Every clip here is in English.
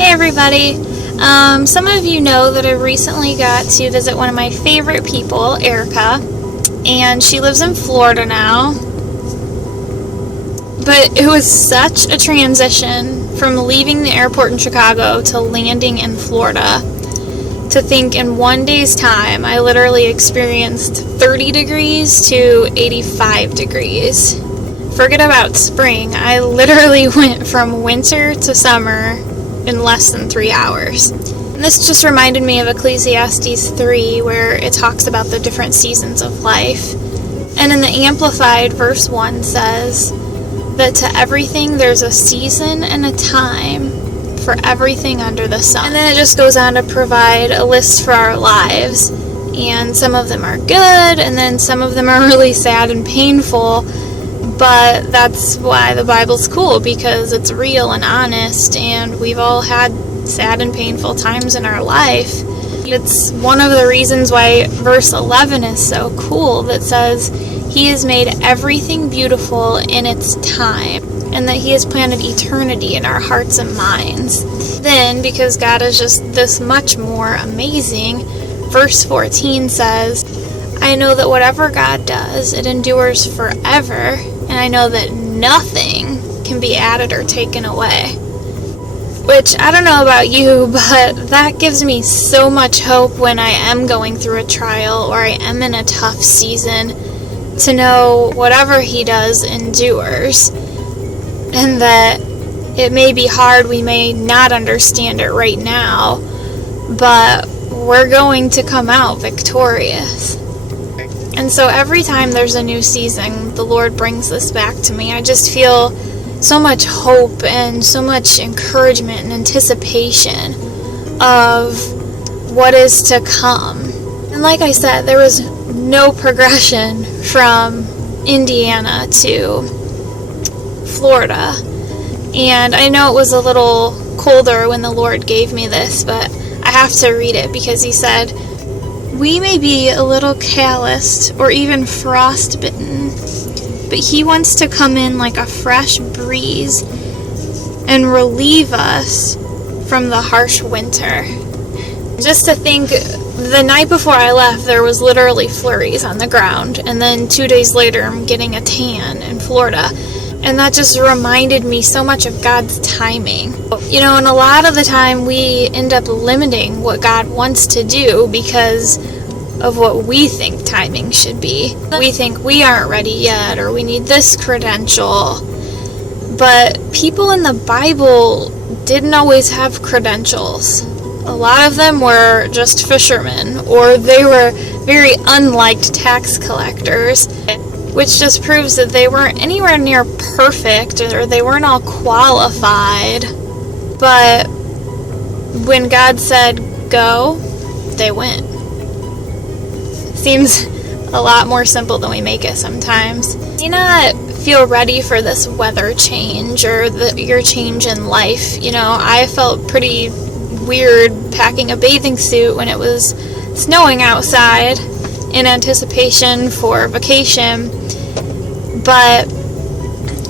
Hey everybody! Some of you know that I recently got to visit one of my favorite people, Erica, and she lives in Florida now. But it was such a transition from leaving the airport in Chicago to landing in Florida. To think in one day's time, I literally experienced 30 degrees to 85 degrees. Forget about spring, I literally went from winter to summer in less than 3 hours. And this just reminded me of Ecclesiastes 3, where it talks about the different seasons of life. And in the Amplified, verse 1 says that to everything there's a season and a time for everything under the sun. And then it just goes on to provide a list for our lives. And some of them are good, and then some of them are really sad and painful. But that's why the Bible's cool, because it's real and honest, and we've all had sad and painful times in our life. It's one of the reasons why verse 11 is so cool, that says, He has made everything beautiful in its time, and that He has planted eternity in our hearts and minds. Then, because God is just this much more amazing, verse 14 says, I know that whatever God does, it endures forever, and I know that nothing can be added or taken away. Which, I don't know about you, but that gives me so much hope when I am going through a trial or I am in a tough season, to know whatever He does endures, and that it may be hard, we may not understand it right now, but we're going to come out victorious. And so every time there's a new season, the Lord brings this back to me. I just feel so much hope and so much encouragement and anticipation of what is to come. And like I said, there was no progression from Indiana to Florida. And I know it was a little colder when the Lord gave me this, but I have to read it because He said, we may be a little calloused or even frostbitten, but He wants to come in like a fresh breeze and relieve us from the harsh winter. Just to think, the night before I left, there was literally flurries on the ground, and then 2 days later, I'm getting a tan in Florida. And that just reminded me so much of God's timing. You know, and a lot of the time we end up limiting what God wants to do because of what we think timing should be. We think we aren't ready yet, or we need this credential. But people in the Bible didn't always have credentials. A lot of them were just fishermen, or they were very unliked tax collectors, which just proves that they weren't anywhere near perfect, or they weren't all qualified. But when God said go, they went. Seems a lot more simple than we make it sometimes. You may not feel ready for this weather change or your change in life. You know, I felt pretty weird packing a bathing suit when it was snowing outside in anticipation for vacation. But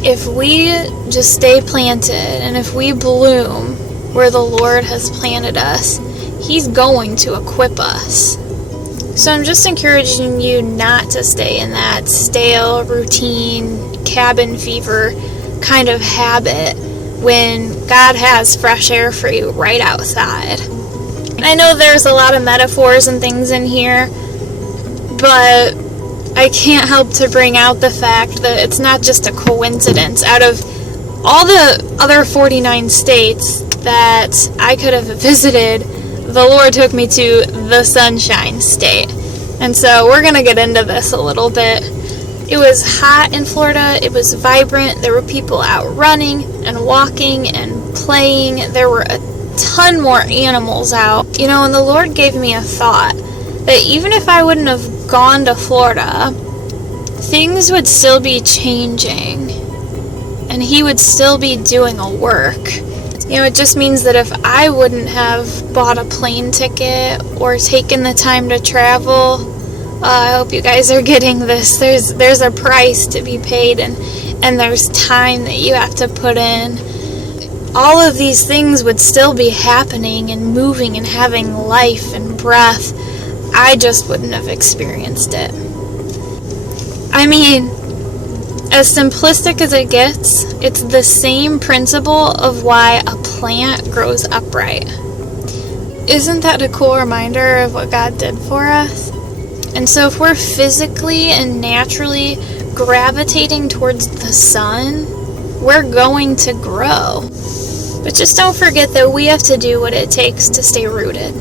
if we just stay planted and if we bloom where the Lord has planted us, He's going to equip us. So I'm just encouraging you not to stay in that stale, routine, cabin fever kind of habit when God has fresh air for you right outside. I know there's a lot of metaphors and things in here, but I can't help to bring out the fact that it's not just a coincidence. Out of all the other 49 states that I could have visited, the Lord took me to the Sunshine State. And so we're going to get into this a little bit. It was hot in Florida. It was vibrant. There were people out running and walking and playing. There were a ton more animals out. You know, and the Lord gave me a thought that even if I wouldn't have gone to Florida, things would still be changing. And He would still be doing a work. You know, it just means that if I wouldn't have bought a plane ticket or taken the time to travel, I hope you guys are getting this. There's a price to be paid, and there's time that you have to put in. all of these things would still be happening and moving and having life and breath. I just wouldn't have experienced it. I mean, as simplistic as it gets, it's the same principle of why a plant grows upright. Isn't that a cool reminder of what God did for us? And so if we're physically and naturally gravitating towards the sun, we're going to grow. But just don't forget that we have to do what it takes to stay rooted.